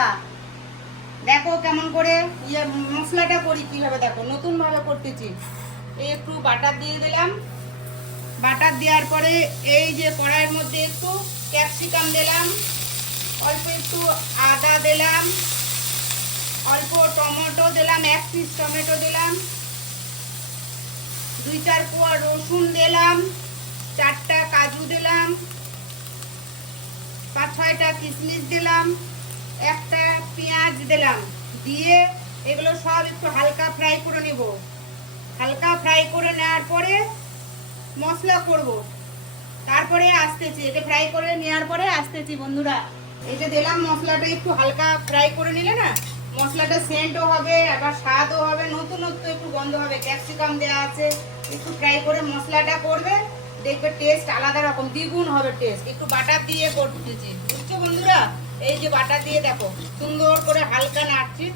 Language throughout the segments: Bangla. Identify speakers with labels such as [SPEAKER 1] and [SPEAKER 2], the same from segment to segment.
[SPEAKER 1] মশলা। দেখো কেমন করে ইয়ে মশলাটা করি কীভাবে দেখো নতুন ভাবে করতেছি। একটু বাটার দিয়ে দিলাম। বাটার দেওয়ার পরে এই যে কড়াইয়ের মধ্যে একটু ক্যাপসিকাম দিলাম, অল্প একটু আদা দিলাম, অল্প টমেটো দিলাম, এক পিস টমেটো দিলাম, দুই চার কোয়া রসুন দিলাম, চারটা কাজু দিলাম, পাঁচ ছয়টা কিশমিশ দিলাম একটা পেঁয়াজ দিলাম। দিয়ে এগুলো সব একটু হালকা ফ্রাই করে নেব। হালকা ফ্রাই করে নেওয়ার পরে মশলা করব। তারপরে আসতেছি। এটা ফ্রাই করে নেওয়ার পরে আসতেছি বন্ধুরা। এই যে দিলাম মশলাটা একটু হালকা ফ্রাই করে নিলে না, মশলাটা সেন্টও হবে, আবার স্বাদও হবে, নতুনত্ব একটু গন্ধ হবে। ক্যাপসিকাম দেওয়া আছে, একটু ফ্রাই করে মশলাটা করবে। দেখবে টেস্ট আলাদা রকম, দ্বিগুণ হবে টেস্ট একটু বাটার দিয়ে করতেছি। বুঝছ বন্ধুরা? এই যে বাটা দিয়ে দেখো, সুন্দর করে হালকা নাড়ছি।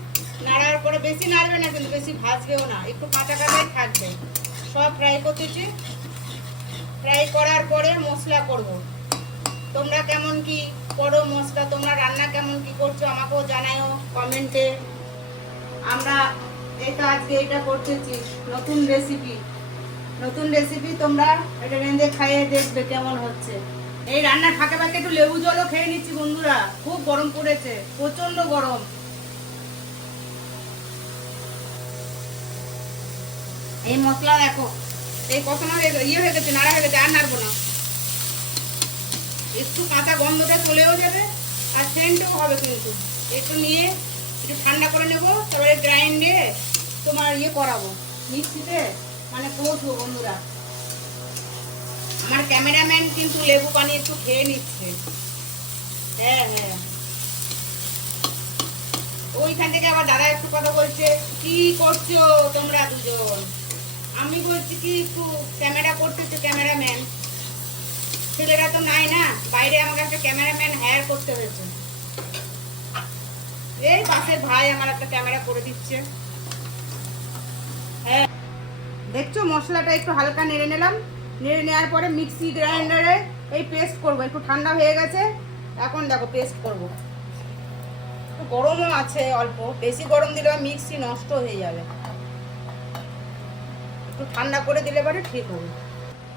[SPEAKER 1] নাড়ার পরে বেশি নাড়বে না কিন্তু বেশি ভাজবেও না, একটু কাঁচা কাঁচাই থাকবে। সব ফ্রাই করতেছি। ফ্রাই করার পরে মশলা করব। তোমরা কেমন কি করো মশলা, তোমরা রান্না কেমন কি করছ আমাকেও জানাইও কমেন্টে। আমরা তো আজকে এটা করতেছি, নতুন রেসিপি নতুন রেসিপি তোমরা এটা রেঁধে খাইয়ে দেখবে কেমন হচ্ছে। এই রান্নার ফাঁকে ফাঁকে একটু লেবু জলও খেয়ে নিচ্ছি বন্ধুরা। খুব গরম পড়েছে প্রচণ্ড গরম। এই মশলা দেখো, এই গে- ইয়ে হয়ে গেছে, নাড়া হয়ে গেছে, আর নাড়বো না। একটু কাঁচা গন্ধটা চলেও যাবে, আর সেন্টও হবে কিন্তু। একটু নিয়ে একটু ঠান্ডা করে নেব, তারপরে গ্রাইন্ডে তোমার ইয়ে করাবো, মিক্সিতে মানে কষবো বন্ধুরা। আমার ক্যামেরাম্যান কিন্তু লেবু পানি একটু খেয়ে নিচ্ছে। হ্যাঁ হ্যাঁ। ওইখান থেকে আবার দাদা একটু কথা বলছে, কি করছ তোমরা দুজন? আমি বলছি কি, একটু ক্যামেরা করতেছে ক্যামেরাম্যান। ছেলেরা তো নাই না, বাইরে আমাকে একটা ক্যামেরাম্যান হায়ার করতে হয়েছে। এই পাশের ভাই আমার একটা ক্যামেরা করে দিচ্ছে। হ্যাঁ। দেখছ, মশলাটা একটু হালকা নেড়ে নিলাম। নেড়ে নেওয়ার পরে মিক্সি গ্রাইন্ডারে এই পেস্ট করব। একটু ঠান্ডা হয়ে গেছে, এখন দেখো পেস্ট করব। গরমও আছে অল্প, বেশি গরম দিলে মিক্সি নষ্ট হয়ে যাবে। একটু ঠান্ডা করে দিলে পরে ঠিক হবে।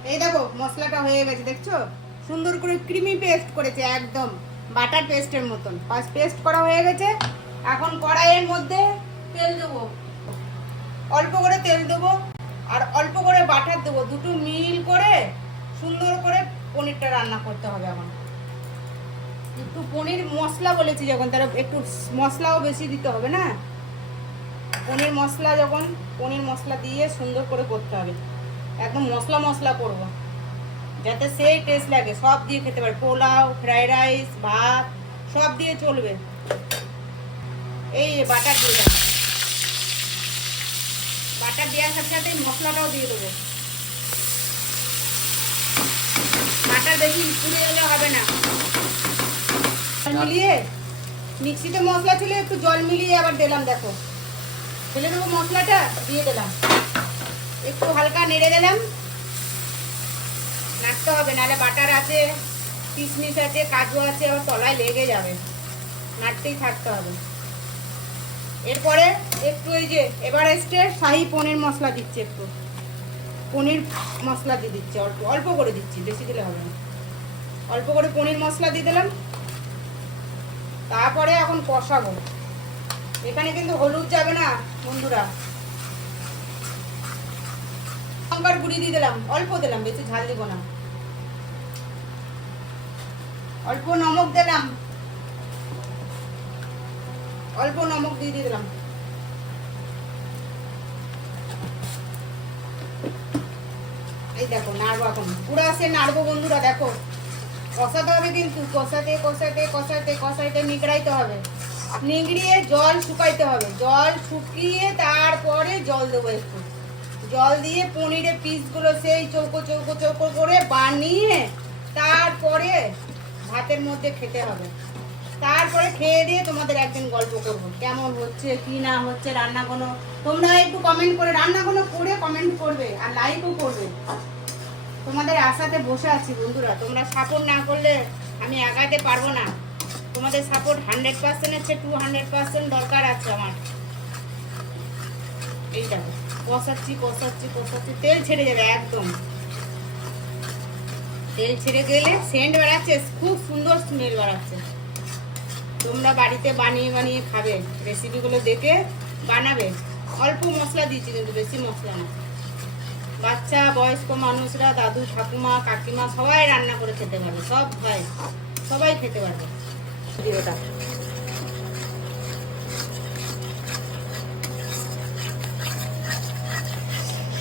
[SPEAKER 1] এই দেখো মশলাটা হয়ে গেছে, দেখছ? সুন্দর করে ক্রিমি পেস্ট করেছে একদম, বাটার পেস্টের মতন। পেস্ট করা হয়ে গেছে, এখন কড়াইয়ের মধ্যে তেল দেবো। অল্প করে তেল দেবো। আর অল্প করে বাটার দেবো, দুটো মিল করে সুন্দর করে পনিরটা রান্না করতে হবে এখন একটু পনির মশলা বলেছি যখন তারা একটু মশলাও বেশি দিতে হবে না? পনির মশলা যখন, পনির মশলা দিয়ে সুন্দর করে করতে হবে। একদম মশলা মশলা করব। যাতে সেই টেস্ট লাগে, সব দিয়ে খেতে পারে। পোলাও ফ্রাইড রাইস ভাত, সব দিয়ে চলবে। এই বাটার দিয়ে বাটার দেওয়ার সাথে সাথে মশলাটাও দিয়ে দেবো। বাটার বেশি পুড়ে গেলে হবে না। মিলিয়ে মিক্সিতে মশলা ছিল একটু জল মিলিয়ে আবার দিলাম দেখো। ফেলে দেবো মশলাটা দিয়ে দিলাম। একটু হালকা নেড়ে দিলাম। নাড়তে হবে নাহলে বাটার আছে কিশমিশ আছে কাজু আছে আবার তলায় লেগে যাবে। নাড়তেই থাকতে হবে। এরপরে একটু এই যে এভারেস্টের শাহি পনির মশলা দিচ্ছি একটু। পনির মশলা দিয়ে দিচ্ছি, অল্প অল্প করে দিচ্ছি, বেশি দিলে হবে না। অল্প করে পনির মশলা দিয়ে দিলাম। তারপরে এখন কষাবো। এখানে কিন্তু হলুদ যাবে না, বন্ধুরা। লঙ্কার গুঁড়ি দিয়ে দিলাম, অল্প দিলাম, বেশি ঝাল দিব না। অল্প নমক দিলাম। অল্প নমক দিয়ে দিলাম। এই দেখো, নাড়বো এখন। পুরো সে নাড়বো বন্ধুরা, দেখো। কষাতে হবে কিন্তু, কষাতে কষাতে কষাতে, কষাইতে নিগড়াইতে হবে। নিগড়িয়ে জল শুকাইতে হবে। জল শুকিয়ে তারপরে জল দেবো একটু। জল দিয়ে পনিরের পিসগুলো সেই চৌকো চৌকো চৌকো করে বানিয়ে তারপরে ভাতের মধ্যে খেতে হবে। তারপরে খেয়ে দিয়ে তোমাদের একদিন গল্প করব। কেমন হচ্ছে, কি না হচ্ছে, রান্না কোনো, তোমরা একটু কমেন্ট করে, রান্না কোনো করে কমেন্ট করবে আর লাইকও করবে। তোমাদের আশাতে বসে আছি বন্ধুরা, তোমরা সাপোর্ট না করলে আমি আগাতে পারব না। তোমাদের সাপোর্ট হান্ড্রেড পার্সেন্ট আছে টু হান্ড্রেড পার্সেন্ট দরকার আছে আমার। এই কষাচ্ছি কষাচ্ছি কষাচ্ছি, তেল ছেড়ে যাবে একদম। তেল ছেড়ে গেলে সেন্ট বেড়াচ্ছে, খুব সুন্দর স্মেল বেড়াচ্ছে। তোমরা বাড়িতে বানিয়ে বানিয়ে খাবে। রেসিপিগুলো দেখে বানাবে। অল্প মশলা দিয়েছি কিন্তু বেশি মশলা না। বাচ্চা বয়স্ক মানুষরা দাদু ঠাকুমা কাকিমা সবাই রান্না করে খেতে পারবে। সব ভাই সবাই খেতে পারবে। জিরোটা।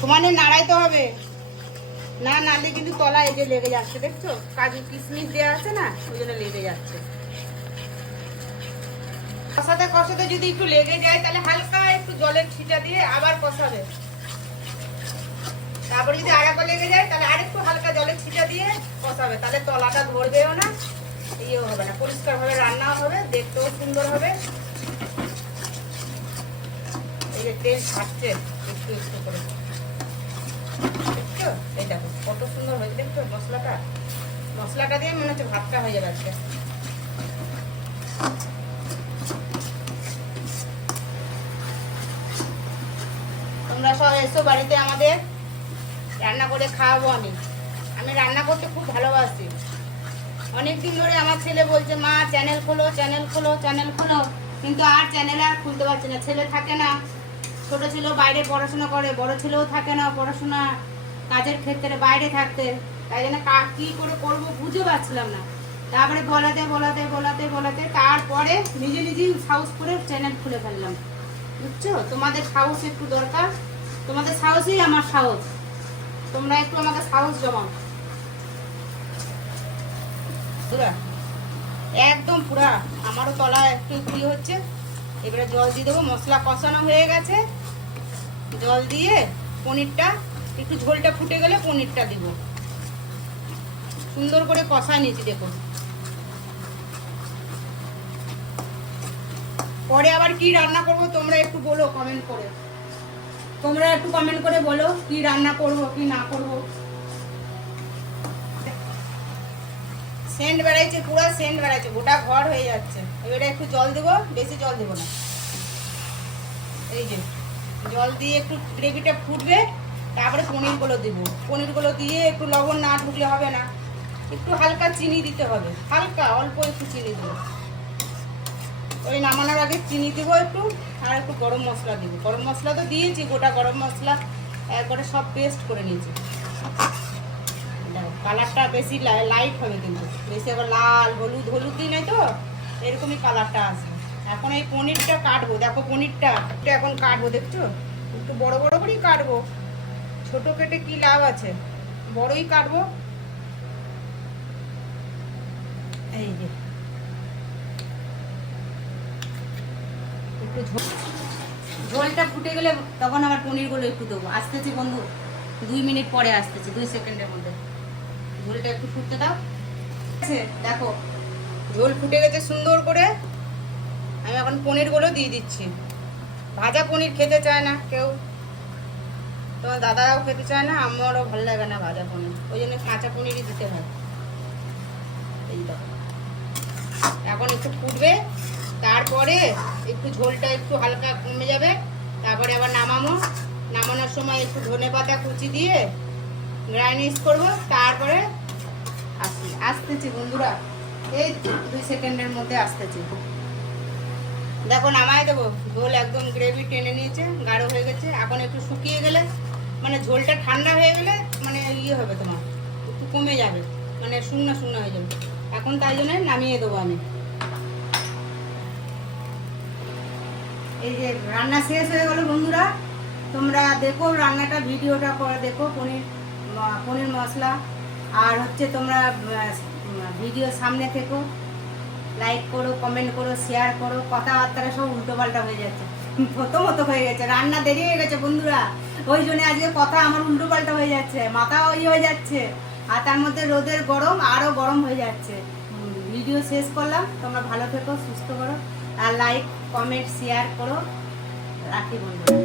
[SPEAKER 1] সমানে নাড়াইতে হবে। না নাড়লে কিন্তু তলা যে লেগে যাচ্ছে দেখছ? কাজু কিশমিশ দেওয়া আছে না ওই জন্য লেগে যাচ্ছে। কষাতে কষাতে যদি একটু লেগে যায়, তাহলে হালকা একটু জলের ছিটা দিয়ে আবার কষাবে। তারপরে যদি আরেকবার লেগে যায়, তাহলে আরেকটু হালকা জলের ছিটা দিয়ে কষাবে। তাহলে তলাটা ধরবেও না, ইয়েও হবে না পরিষ্কার ভাবে রান্নাও হবে, দেখতেও সুন্দর হবে। এই যে তেল ছাড়ছে, একটু একটু করে। দেখছ? এই দেখো, কত সুন্দর হয়েছে, দেখছ মশলাটা? মশলাটা দিয়ে মনে হচ্ছে ভাতটা হয়ে যাবে আজকে। এসো বাড়িতে আমাদের রান্না করে খাওয়াবো আমি। আমি রান্না করতে খুব ভালোবাসি। অনেক দিন ধরে আমার ছেলে বলছে, মা চ্যানেল খোলো চ্যানেল খোলো চ্যানেল খোলো। কিন্তু আর চ্যানেল আর খুলতে পারছে না। ছেলে থাকে না, ছোট ছিল বাইরে পড়াশোনা করে, বড় ছেলেও থাকে না পড়াশোনা কাজের ক্ষেত্রে বাইরে থাকতে। তাই জন্য কা, কী করে করব বুঝতে পারছিলাম না। তারপরে বলাতে বলাতে বলাতে বলাতে তারপরে নিজে নিজেই সাহস করে চ্যানেল খুলে ফেললাম। বুঝছ? তোমাদের সাহস একটু দরকার। তোমাদের সাহসই আমার সাহস। তোমরা একটু আমাকে সাহস জমাও। পুরা? একদম পুরা। আমারও তলা একটু একটু ইয়ে হচ্ছে। এবারে জল দিয়ে দেবো। মশলা কষানো হয়ে গেছে। জল দিয়ে পনিরটা, একটু ঝোলটা ফুটে গেলে পনিরটা দিব। সুন্দর করে কষা নিয়েছি, দেখুন। পরে আবার কি রান্না করব তোমরা একটু বলো কমেন্ট করে। তোমরা একটু কমেন্ট করে বলো কি রান্না করব, কি না করব। সেন্ট বেড়াইছে, পুরো সেন্ট বেড়াইছে, গোটা ঘর হয়ে যাচ্ছে। এবারে একটু জল দেবো, বেশি জল দেবো না। এই যে, জল দিয়ে একটু গ্রেভিটা ফুটবে, তারপরে পনিরগুলো দেবো। পনিরগুলো দিয়ে একটু লবণ না ঢুকলে হবে না। একটু হালকা চিনি দিতে হবে, হালকা, অল্প একটু চিনি দেবো। ওই নামানোর আগে চিনি দেবো একটু আর একটু গরম মশলা দিব। গরম মশলা তো দিয়েছি, গোটা গরম মশলা একবারে সব পেস্ট করে নিয়েছি। কালারটা বেশি লাইট হবে কিন্তু। বেশি আবার লাল, হলুদ হলুদ দিই নাই তো? এরকমই কালারটা আসবে এখন এই পনিরটা কাটবো। দেখো পনিরটা এটা এখন কাটবো, দেখছ? একটু বড় বড় করেই কাটবো। ছোট কেটে কি লাভ আছে? বড়ই কাটবো। এই যে ঝোল। ঝোলটা ফুটে গেলে তখন আবার পনিরগুলো একটু দেবো। আসতেছি বন্ধু, দুই মিনিট পরে আসতেছি, দুই সেকেন্ডের মধ্যে। ঝোলটা একটু ফুটতে দাও। আছে, দেখো, ঝোল ফুটে গেছে সুন্দর করে। আমি এখন পনিরগুলো দিয়ে দিচ্ছি। ভাজা পনির খেতে চায় না কেউ। তোমার দাদারাও খেতে চায় না আমারও ভালো লাগে না ভাজা পনির। ওই জন্য কাঁচা পনিরই দিতে হয়। এই দেখো। এখন একটু ফুটবে। তারপরে একটু ঝোলটা একটু হালকা কমে যাবে, তারপরে আবার নামাবো। নামানোর সময় একটু ধনে পাতা কুচি দিয়ে গ্রাইনিশ করব, তারপরে আসছি। আসতেছি বন্ধুরা, এই দুই সেকেন্ডের মধ্যে আসতেছি। দেখো নামাই দেবো, ঝোল একদম গ্রেভি টেনে নিয়েছে, গাঢ় হয়ে গেছে। এখন একটু শুকিয়ে গেলে মানে ঝোলটা ঠান্ডা হয়ে গেলে মানে ইয়ে হবে তোমার, একটু কমে যাবে মানে শুকনো শুকনো হয়ে যাবে। এখন তাই জন্য নামিয়ে দেবো আমি। এই যে রান্না শেষ হয়ে গেল বন্ধুরা, তোমরা দেখো রান্নাটা, ভিডিওটা করে দেখো পনির পনির মশলা। আর হচ্ছে তোমরা ভিডিও সামনে থেকো লাইক করো কমেন্ট করো শেয়ার করো কথাবার্তা সব উল্টো পাল্টা হয়ে যাচ্ছে। প্রথমত হয়ে গেছে, রান্না দেরি হয়ে গেছে বন্ধুরা। ওই জন্য আজকে কথা আমার উল্টো পাল্টা হয়ে যাচ্ছে, মাথা ওই হয়ে যাচ্ছে। আর তার মধ্যে রোদের গরম আরও গরম হয়ে যাচ্ছে। ভিডিও শেষ করলাম, তোমরা ভালো থেকো, সুস্থ করো। আর লাইক কমেন্ট শেয়ার করো। রাখি বন্ধুরা।